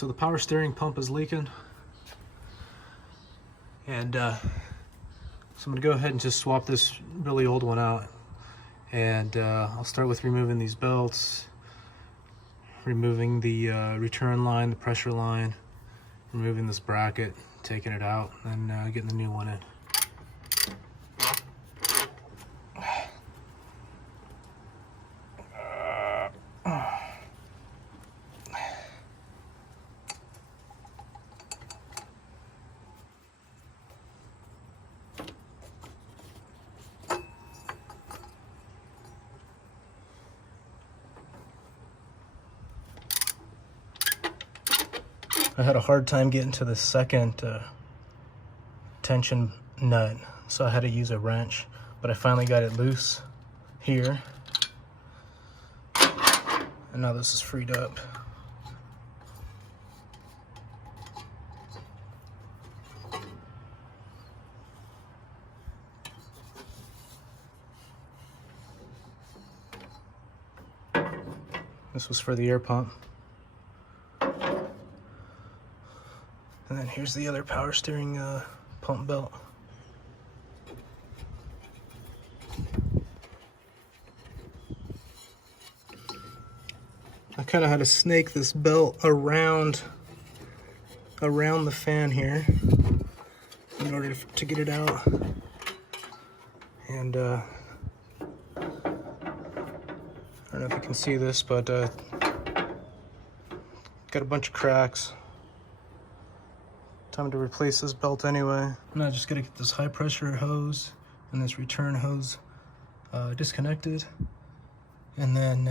So the power steering pump is leaking, and so I'm gonna go ahead and just swap this really old one out. And I'll start with removing these belts, removing the return line, the pressure line, removing this bracket, taking it out, and getting the new one in. I had a hard time getting to the second tension nut, so I had to use a wrench, but I finally got it loose here, and now this is freed up. This was for the air pump. And then here's the other power steering pump belt. I kind of had to snake this belt around the fan here in order to get it out. And I don't know if you can see this, but got a bunch of cracks. Time to replace this belt anyway. Now I just gotta get this high pressure hose and this return hose disconnected, and then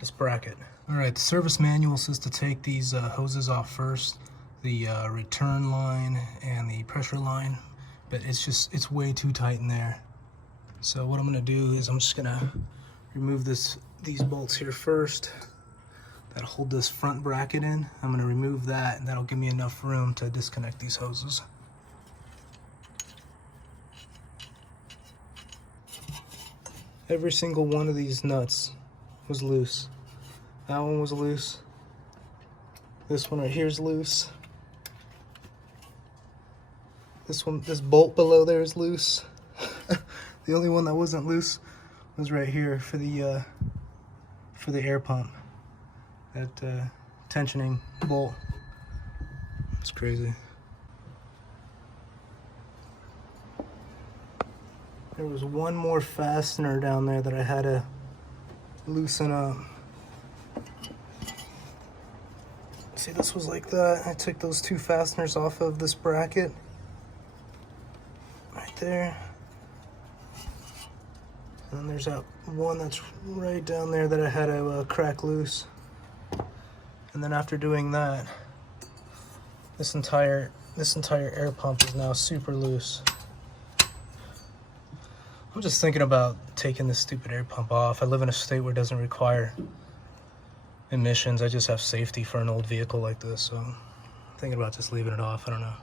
this bracket. All right, the service manual says to take these hoses off first, the return line and the pressure line, but it's way too tight in there. So what I'm gonna do is I'm just gonna remove these bolts here first that'll hold this front bracket in. I'm gonna remove that, and that'll give me enough room to disconnect these hoses. Every single one of these nuts was loose. That one was loose. This one right here is loose. This bolt below there is loose. The only one that wasn't loose was right here for the air pump. That tensioning bolt. It's crazy. There was one more fastener down there that I had to loosen up. See, this was like that. I took those two fasteners off of this bracket right there. And then there's that one that's right down there that I had to crack loose. And then after doing that, this entire air pump is now super loose. I'm just thinking about taking this stupid air pump off. I live in a state where it doesn't require emissions. I just have safety for an old vehicle like this, so I'm thinking about just leaving it off. I don't know.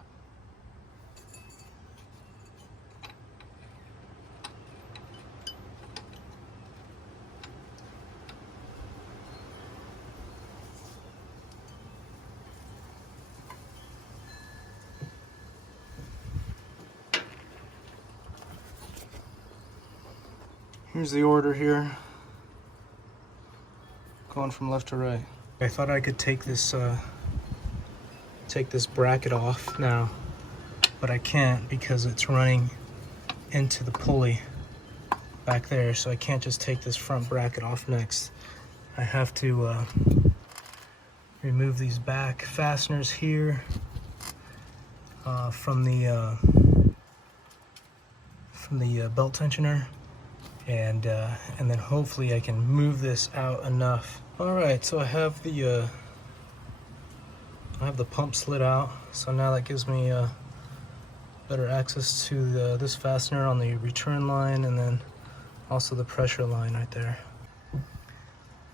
Here's the order here, going from left to right. I thought I could take this bracket off now, but I can't because it's running into the pulley back there, so I can't just take this front bracket off next. I have to remove these back fasteners here from the belt tensioner. And then hopefully I can move this out enough. All right, so I have the pump slid out, so now that gives me better access to this fastener on the return line, and then also the pressure line right there.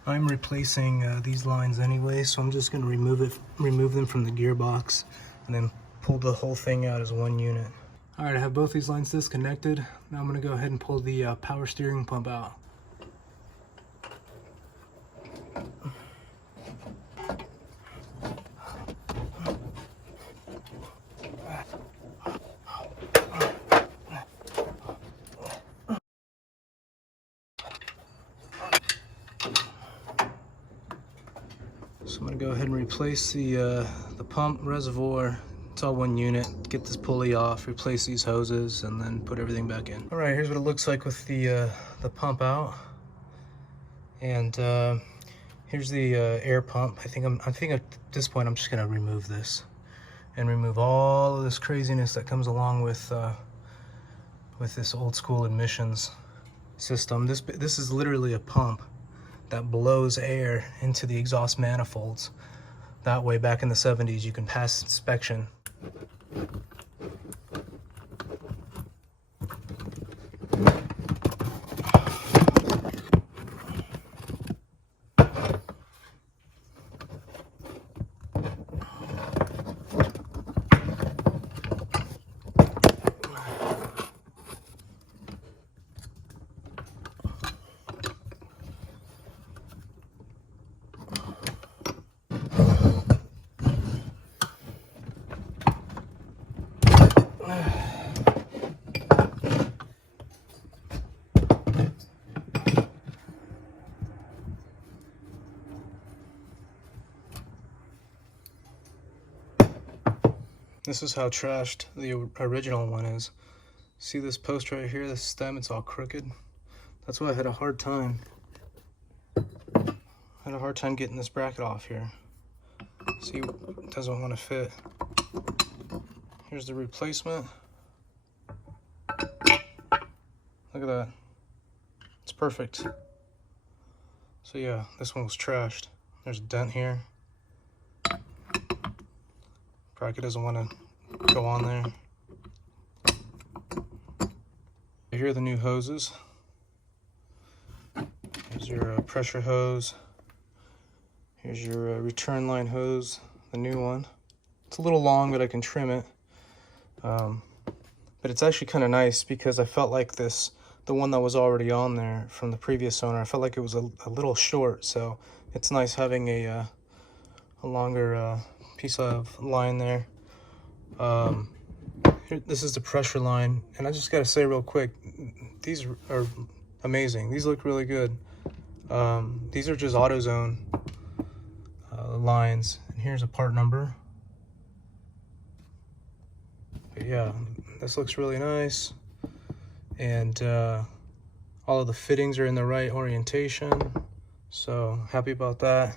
I'm replacing these lines anyway, so I'm just going to remove them from the gearbox, and then pull the whole thing out as one unit. All right, I have both these lines disconnected. Now I'm going to go ahead and pull the power steering pump out. go ahead and replace the pump reservoir. It's all one unit. Get this pulley off, replace these hoses, and then put everything back in. All right, here's what it looks like with the pump out. And here's the air pump. I think at this point I'm just gonna remove this and remove all of this craziness that comes along with this old school emissions system. This is literally a pump that blows air into the exhaust manifolds. That way, back in the 70s, you can pass inspection. This is how trashed the original one is. See this post right here, this stem, it's all crooked. That's why I had a hard time. Getting this bracket off here. See, it doesn't want to fit. Here's the replacement. Look at that. It's perfect. So yeah, this one was trashed. There's a dent here. Bracket doesn't want to go on there. Here are the new hoses. Here's your pressure hose. Here's your return line hose, the new one. It's a little long, but I can trim it. But it's actually kind of nice because I felt like the one that was already on there from the previous owner, I felt like it was a little short. So it's nice having a longer piece of line there. Here, this is the pressure line, and I just gotta say real quick, these are amazing. These look really good. These are just AutoZone lines, and here's a part number. But yeah, this looks really nice, and all of the fittings are in the right orientation, so happy about that.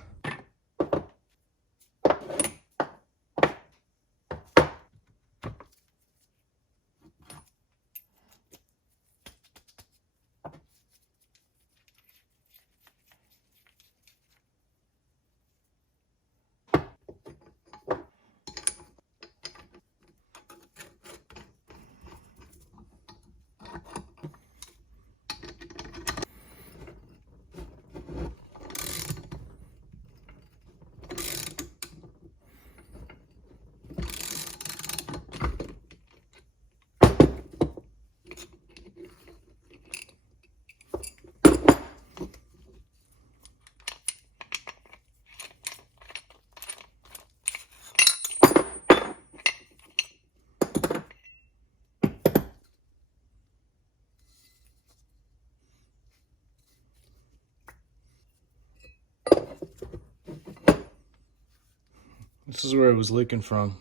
This is where it was leaking from.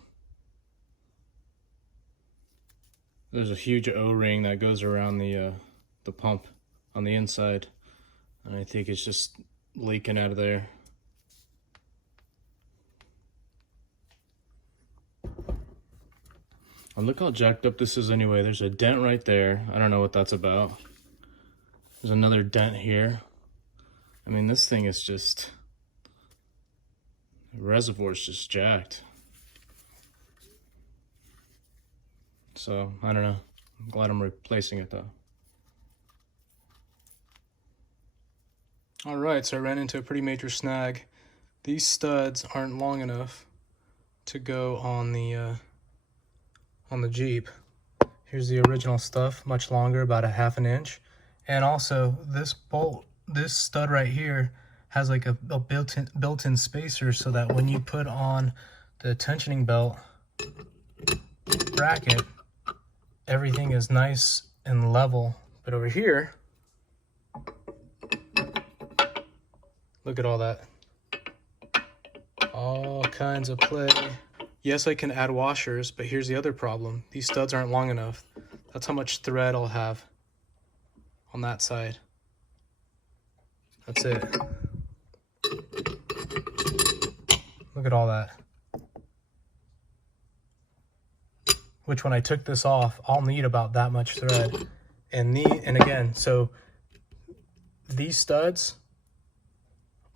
There's a huge O-ring that goes around the pump on the inside, and I think it's just leaking out of there. And look how jacked up this is anyway. There's a dent right there. I don't know what that's about. There's another dent here. I mean, this thing is just... the reservoir's just jacked. So, I don't know. I'm glad I'm replacing it though. Alright, so I ran into a pretty major snag. These studs aren't long enough to go on the Jeep. Here's the original stuff, much longer, about 1/2 inch. And also, this bolt, this stud right here, has like a built-in spacer so that when you put on the tensioning belt bracket, everything is nice and level. But over here, look at all All kinds of play. Yes, I can add washers, but here's the other problem. These studs aren't long enough. That's how much thread I'll have on that side. That's it. Look at all that. Which when I took this off, I'll need about that much thread. And again, so these studs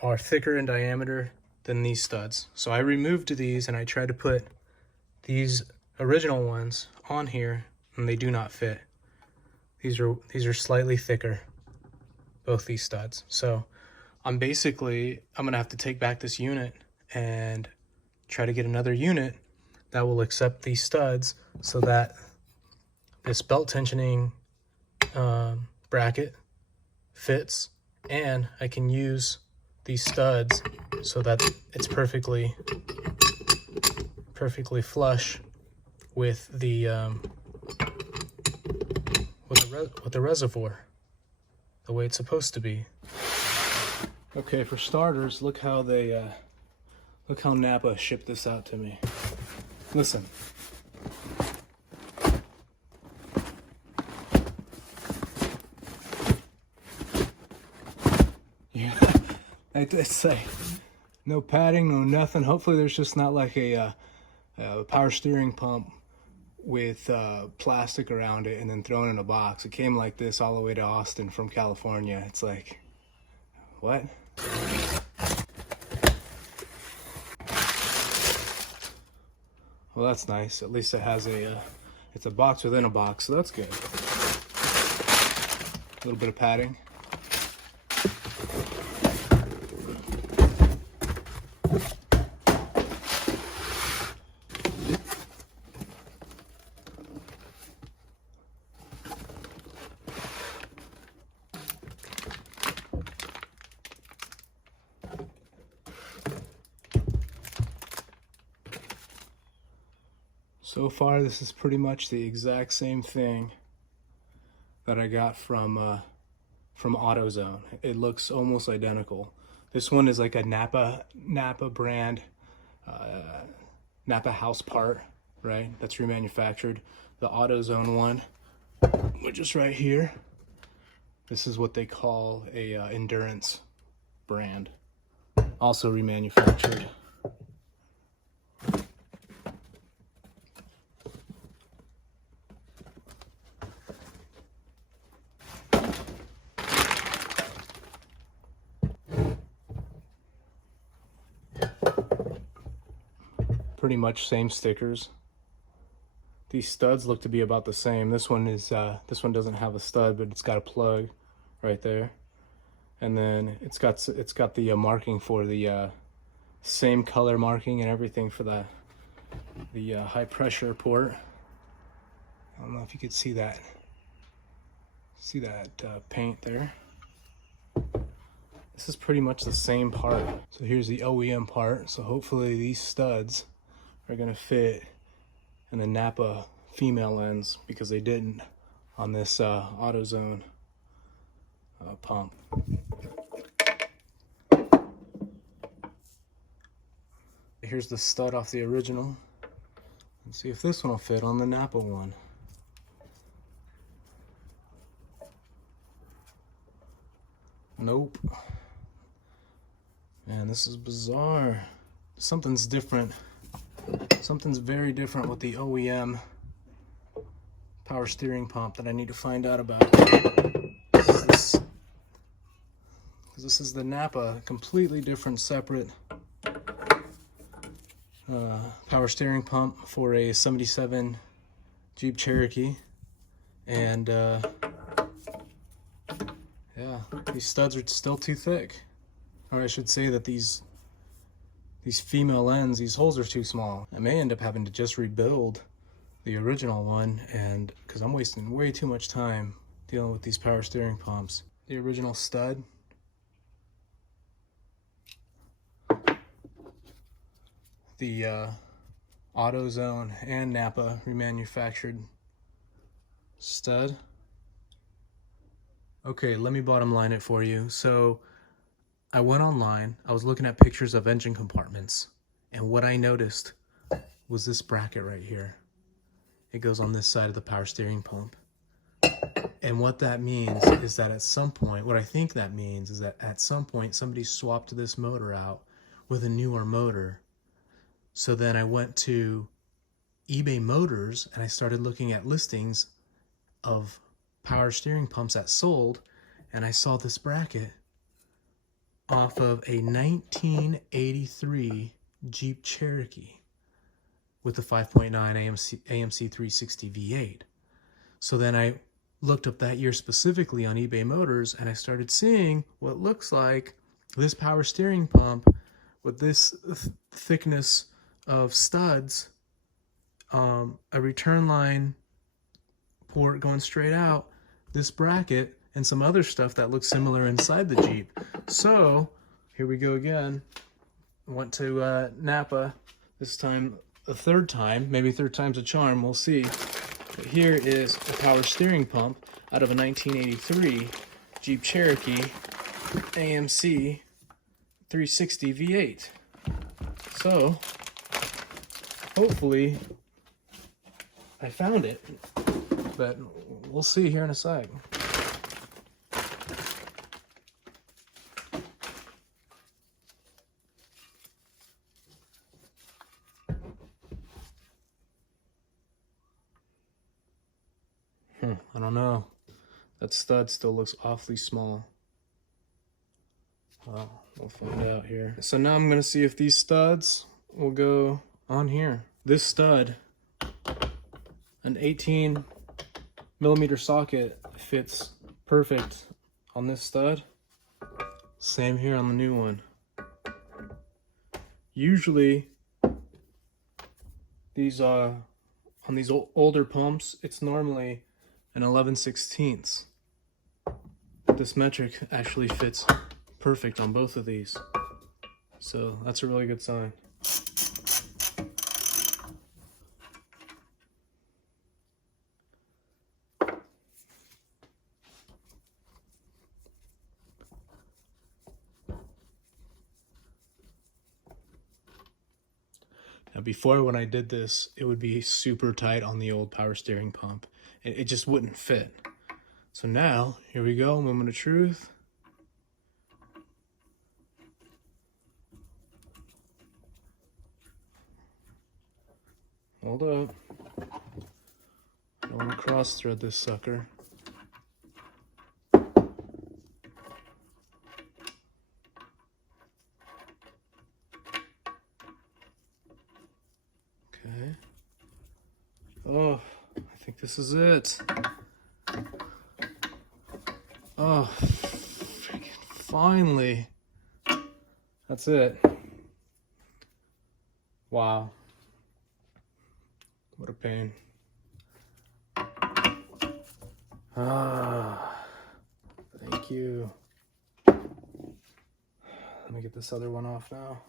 are thicker in diameter than these studs. So I removed these and I tried to put these original ones on here and they do not fit. These are slightly thicker, both these studs. So I'm gonna have to take back this unit and try to get another unit that will accept these studs so that this belt tensioning bracket fits, and I can use these studs so that it's perfectly flush with the reservoir, the way it's supposed to be. Okay, for starters, look how Napa shipped this out to me. Listen. Yeah, it's like no padding, no nothing. Hopefully there's just not like a power steering pump with plastic around it and then thrown in a box. It came like this all the way to Austin from California. It's like, what? Well, that's nice. At least it has it's a box within a box, so that's good. A little bit of padding. So far, this is pretty much the exact same thing that I got from AutoZone. It looks almost identical. This one is like a Napa brand, Napa house part, right? That's remanufactured. The AutoZone one, which is right here, this is what they call a endurance brand, also remanufactured. Pretty much same stickers. These studs look to be about the same. This one doesn't have a stud, but it's got a plug right there, and then it's got the marking for the same color marking and everything for the high pressure port. I don't know if you could see that. See that paint there? This is pretty much the same part. So here's the OEM part. So hopefully these studs are gonna fit in the Napa female ends, because they didn't on this AutoZone pump. Here's the stud off the original. Let's see if this one will fit on the Napa one. Nope. Man, this is bizarre. Something's different. Something's very different with the OEM power steering pump that I need to find out about. This is the Napa, completely different, separate power steering pump for a '77 Jeep Cherokee, and yeah, these studs are still too thick, or I should say that these female ends, these holes are too small. I may end up having to just rebuild the original one, and because I'm wasting way too much time dealing with these power steering pumps. The original stud, the AutoZone and Napa remanufactured stud. Okay, let me bottom line it for you. So I went online, I was looking at pictures of engine compartments, And what I noticed was this bracket right here. It goes on this side of the power steering pump. And what that means is that at some point, what I think that means is that at some point somebody swapped this motor out with a newer motor. So then I went to eBay Motors and I started looking at listings of power steering pumps that sold, and I saw this bracket off of a 1983 Jeep Cherokee with the 5.9 AMC 360 V8. So then I looked up that year specifically on eBay Motors, and I started seeing what looks like this power steering pump with this thickness of studs, a return line port going straight out, this bracket, and some other stuff that looks similar inside the Jeep. So here we go again. I went to Napa, this time a third time, maybe third time's a charm, we'll see. But here is a power steering pump out of a 1983 Jeep Cherokee AMC 360 V8. So hopefully I found it, but we'll see here in a sec. I don't know. That stud still looks awfully small. Well, we'll find out here. So now I'm gonna see if these studs will go on here. This stud, an 18mm socket, fits perfect on this stud. Same here on the new one. Usually these on these older pumps, it's normally an 11/16. This metric actually fits perfect on both of these, so that's a really good sign. Now before, when I did this, it would be super tight on the old power steering pump. It just wouldn't fit. So now, here we go, moment of truth. Hold up. I don't want to cross thread this sucker. Okay. Oh, I think this is it. Oh, freaking finally. That's it. Wow. What a pain. Ah, thank you. Let me get this other one off now.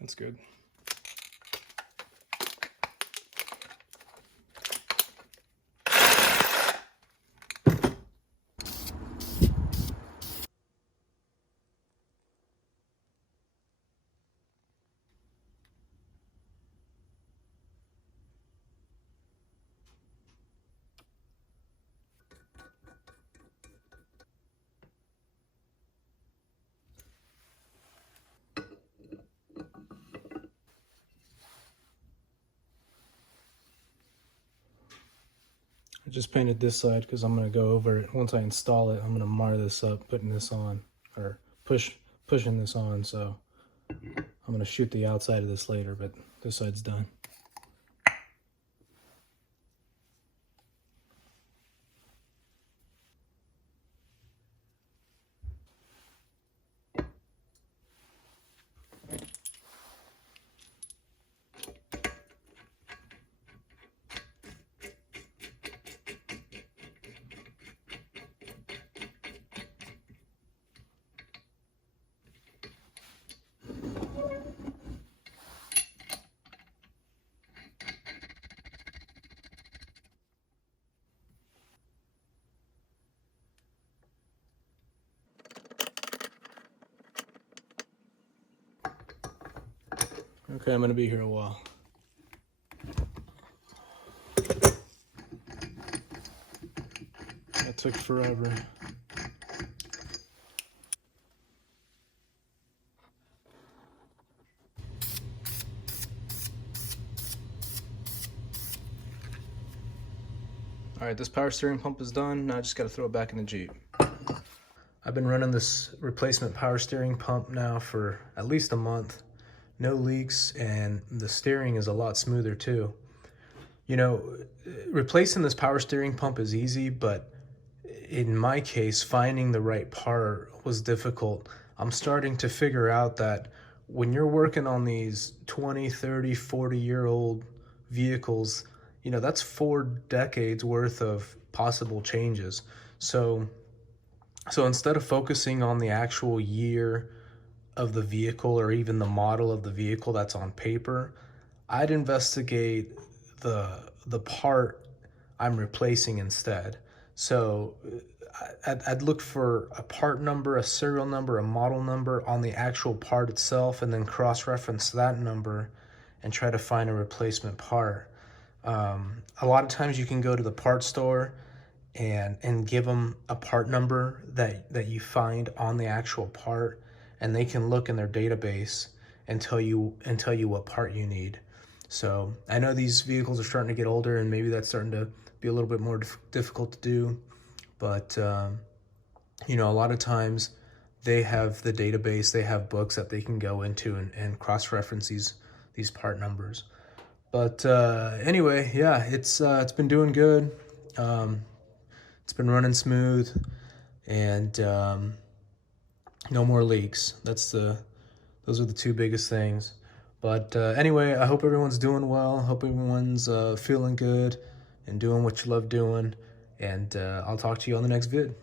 That's good. just painted this side because I'm going to go over it. Once I install it, I'm going to mar this up, putting this on, or pushing this on. So I'm going to shoot the outside of this later, but this side's done. Okay, I'm gonna be here a while. That took forever. All right, this power steering pump is done. Now I just gotta throw it back in the Jeep. I've been running this replacement power steering pump now for at least a month. No leaks, and the steering is a lot smoother too. You know, replacing this power steering pump is easy, but in my case, finding the right part was difficult. I'm starting to figure out that when you're working on these 20, 30, 40-year-old vehicles, you know, that's 4 decades worth of possible changes. So instead of focusing on the actual year of the vehicle or even the model of the vehicle that's on paper, I'd investigate the part I'm replacing instead. So I'd look for a part number, a serial number, a model number on the actual part itself, and then cross-reference that number and try to find a replacement part. A lot of times you can go to the part store and give them a part number that you find on the actual part, and they can look in their database and tell you what part you need. So I know these vehicles are starting to get older, and maybe that's starting to be a little bit more difficult to do, but you know, a lot of times they have the database, they have books that they can go into and cross-reference these part numbers. But anyway, yeah, it's been doing good. It's been running smooth, and no more leaks. Those are the 2 biggest things. But anyway, I hope everyone's doing well. Hope everyone's feeling good and doing what you love doing. And I'll talk to you on the next vid.